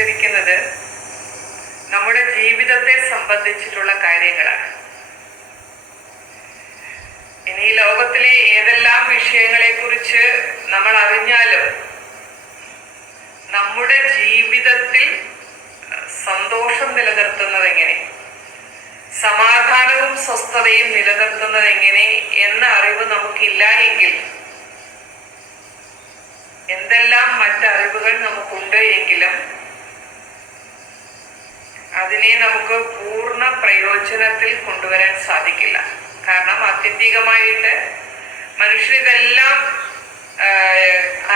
പറഞ്ഞുകൊണ്ടിരിക്കുന്നത് നമ്മുടെ ജീവിതത്തെ സംബന്ധിച്ചിട്ടുള്ള കാര്യങ്ങളാണ്. ഇനി ഈ ലോകത്തിലെ ഏതെല്ലാം വിഷയങ്ങളെ കുറിച്ച് നമ്മൾ അറിഞ്ഞാലും നമ്മുടെ ജീവിതത്തിൽ സന്തോഷം നിലനിർത്തുന്നത് എങ്ങനെ, സമാധാനവും സ്വസ്ഥതയും നിലനിർത്തുന്നത് എങ്ങനെ എന്ന അറിവ് നമുക്കില്ല എങ്കിൽ, എന്തെല്ലാം മറ്ററിവുകൾ നമുക്കുണ്ട് എങ്കിലും അതിനെ നമുക്ക് പൂർണ്ണ പ്രയോജനത്തിൽ കൊണ്ടുവരാൻ സാധിക്കില്ല. കാരണം ആത്യന്തികമായിട്ട് മനുഷ്യരിതെല്ലാം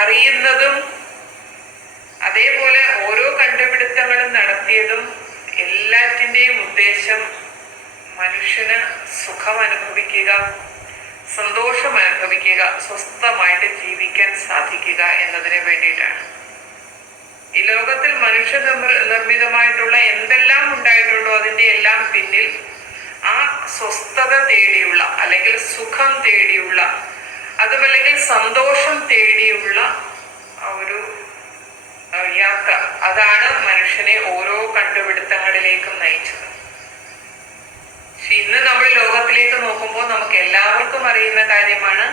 അറിയുന്നതും അതേപോലെ ഓരോ കണ്ടുപിടുത്തങ്ങളും നടത്തിയതും എല്ലാറ്റിൻ്റെയും ഉദ്ദേശം മനുഷ്യന് സുഖം അനുഭവിക്കുക, സന്തോഷം അനുഭവിക്കുക, സ്വസ്ഥമായിട്ട് ജീവിക്കാൻ സാധിക്കുക എന്നതിന് വേണ്ടിയിട്ടാണ്. ഈ ലോകത്തിൽ മനുഷ്യ നിർമ്മിതമായിട്ടുള്ള എന്തെല്ലാം ഉണ്ടായിട്ടുള്ളൂ അതിൻ്റെ എല്ലാം പിന്നിൽ ആ സ്വസ്ഥത തേടിയുള്ള അല്ലെങ്കിൽ സുഖം തേടിയുള്ള അതുമല്ലെങ്കിൽ സന്തോഷം തേടിയുള്ള ഒരു യാത്ര, അതാണ് മനുഷ്യനെ ഓരോ കണ്ടുപിടുത്തങ്ങളിലേക്കും നയിച്ചത്. പക്ഷെ ഇന്ന് നമ്മൾ ലോകത്തിലേക്ക് നോക്കുമ്പോൾ നമുക്ക് എല്ലാവർക്കും അറിയുന്ന കാര്യമാണ്,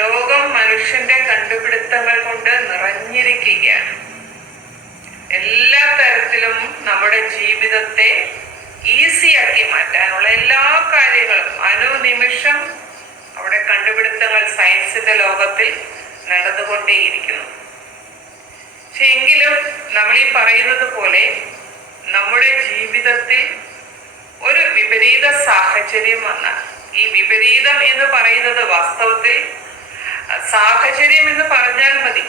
ലോകം മനുഷ്യന്റെ കണ്ടുപിടുത്തങ്ങൾ കൊണ്ട് നിറഞ്ഞിരിക്കുകയാണ്. എല്ലാ തരത്തിലും നമ്മുടെ ജീവിതത്തെ ഈസിയാക്കി മാറ്റാനുള്ള എല്ലാ കാര്യങ്ങളും അനുനിമിഷം അവിടെ കണ്ടുപിടുത്തങ്ങൾ സയൻസിന്റെ ലോകത്തിൽ നടന്നുകൊണ്ടേയിരിക്കുന്നു. പക്ഷെ എങ്കിലും നമ്മൾ ഈ പറയുന്നത് പോലെ നമ്മുടെ ജീവിതത്തിൽ ഒരു വിപരീത സാഹചര്യം വന്നാൽ, ഈ വിപരീതം എന്ന് പറയുന്നത് വാസ്തവത്തിൽ സാഹചര്യം എന്ന് പറഞ്ഞാൽ മതി,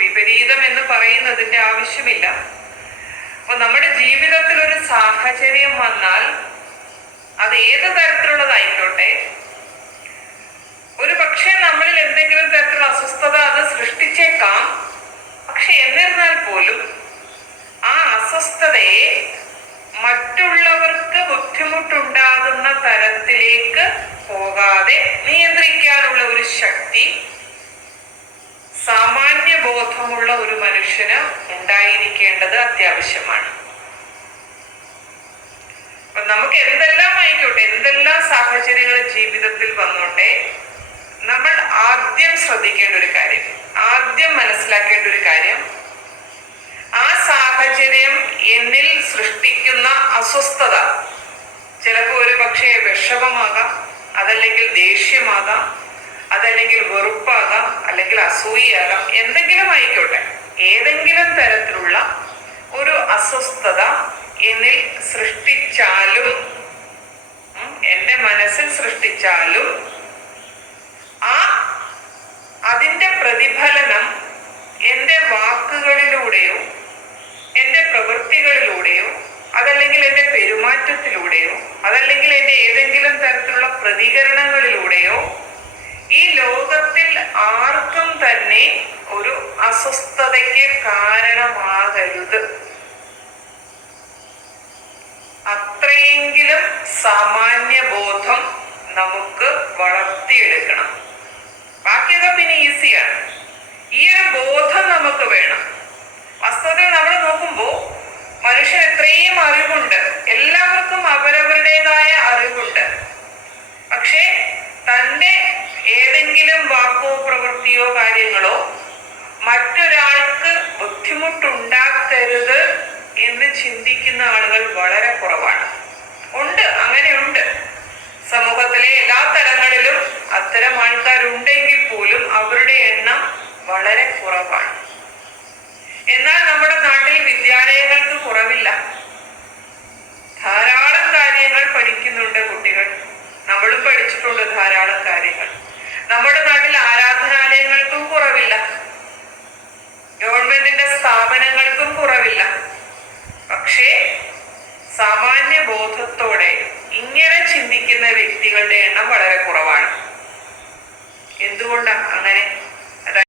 വിപരീതം എന്ന് പറയുന്നതിന്റെ ആവശ്യമില്ല. അപ്പൊ നമ്മുടെ ജീവിതത്തിൽ ഒരു സാഹചര്യം വന്നാൽ അത് ഏത് തരത്തിലുള്ളതായിക്കോട്ടെ, ഒരു പക്ഷേ നമ്മളിൽ എന്തെങ്കിലും തരത്തിലുള്ള അസ്വസ്ഥത അത് സൃഷ്ടിച്ചേക്കാം. പക്ഷെ എന്നിരുന്നാൽ പോലും ആ അസ്വസ്ഥതയെ മറ്റുള്ളവർക്ക് ബുദ്ധിമുട്ടുണ്ടാകുന്ന തരത്തിലേക്ക് പോകാതെ നിയന്ത്രിക്കാനുള്ള ഒരു ശക്തി സാമാന്യ ബോധമുള്ള ഒരു മനുഷ്യന് ഉണ്ടായിരിക്കേണ്ടത് അത്യാവശ്യമാണ്. അപ്പൊ നമുക്ക് എന്തെല്ലാം ആയിക്കോട്ടെ, എന്തെല്ലാം സാഹചര്യങ്ങൾ ജീവിതത്തിൽ വന്നോട്ടെ, നമ്മൾ ആദ്യം ശ്രദ്ധിക്കേണ്ട ഒരു കാര്യം, ആദ്യം മനസ്സിലാക്കേണ്ട ഒരു കാര്യം, ആ സാഹചര്യം എന്നിൽ സൃഷ്ടിക്കുന്ന അസ്വസ്ഥത ചിലപ്പോൾ ഒരു പക്ഷേ വിഷമമാകാം, അതല്ലെങ്കിൽ ദേഷ്യമാകാം, അതല്ലെങ്കിൽ വെറുപ്പാകാം, അല്ലെങ്കിൽ അസൂയയാകാം, എന്തെങ്കിലും ആയിക്കോട്ടെ, ഏതെങ്കിലും തരത്തിലുള്ള ഒരു അസ്വസ്ഥത എന്നിൽ സൃഷ്ടിച്ചാലും, എൻ്റെ മനസ്സിൽ സൃഷ്ടിച്ചാലും, അതിൻ്റെ പ്രതിഫലനം എൻ്റെ വാക്കുകളിലൂടെയോ എൻ്റെ പ്രവൃത്തികളിലൂടെയോ അതല്ലെങ്കിൽ എൻ്റെ പെരുമാറ്റത്തിലൂടെയോ അതല്ലെങ്കിൽ എൻ്റെ ഏതെങ്കിലും തരത്തിലുള്ള പ്രതികരണങ്ങളിലൂടെയോ ഈ ലോകത്തിൽ ആർക്കും തന്നെ ഒരു അസ്വസ്ഥതയ്ക്ക് കാരണമാകരുത്. അത്രയെങ്കിലും സാമാന്യ ബോധം നമുക്ക് വളർത്തിയെടുക്കണം. ബാക്കിയൊക്കെ പിന്നെ ഈസിയാണ്. ഈ ഒരു ബോധം നമുക്ക് വേണം. വാസ്തവത്തിൽ നമ്മൾ നോക്കുമ്പോൾ മനുഷ്യൻ എത്രയും അറിവുണ്ട്, എല്ലാവർക്കും അവരവരുടേതായ അറിവുണ്ട്. പക്ഷേ തൻ്റെ ഏതെങ്കിലും വാക്കോ പ്രവൃത്തിയോ കാര്യങ്ങളോ മറ്റൊരാൾക്ക് ബുദ്ധിമുട്ടുണ്ടാക്കരുത് എന്ന് ചിന്തിക്കുന്ന ആളുകൾ വളരെ കുറവാണ്. ഉണ്ട്, അങ്ങനെയുണ്ട്. സമൂഹത്തിലെ എല്ലാ തലങ്ങളിലും അത്തരം ആൾക്കാരുണ്ടെങ്കിൽ പോലും അവരുടെ എണ്ണം വളരെ കുറവാണ്. എന്നാൽ നമ്മുടെ നാട്ടിൽ വിദ്യാലയങ്ങൾക്ക് കുറവില്ല. ധാരാളം കാര്യങ്ങൾ പഠിക്കുന്നുണ്ട് കുട്ടികൾ. നമ്മളും പഠിച്ചിട്ടുണ്ട് ധാരാളം കാര്യങ്ങൾ. നമ്മുടെ നാട്ടിൽ ആരാധനാലയങ്ങൾക്കും കുറവില്ല, ഗവൺമെന്റിന്റെ സ്ഥാപനങ്ങൾക്കും കുറവില്ല. പക്ഷേ സാമാന്യ ബോധത്തോടെ ഇങ്ങനെ ചിന്തിക്കുന്ന വ്യക്തികളുടെ എണ്ണം വളരെ കുറവാണ്. എന്തുകൊണ്ടാണ് അങ്ങനെ?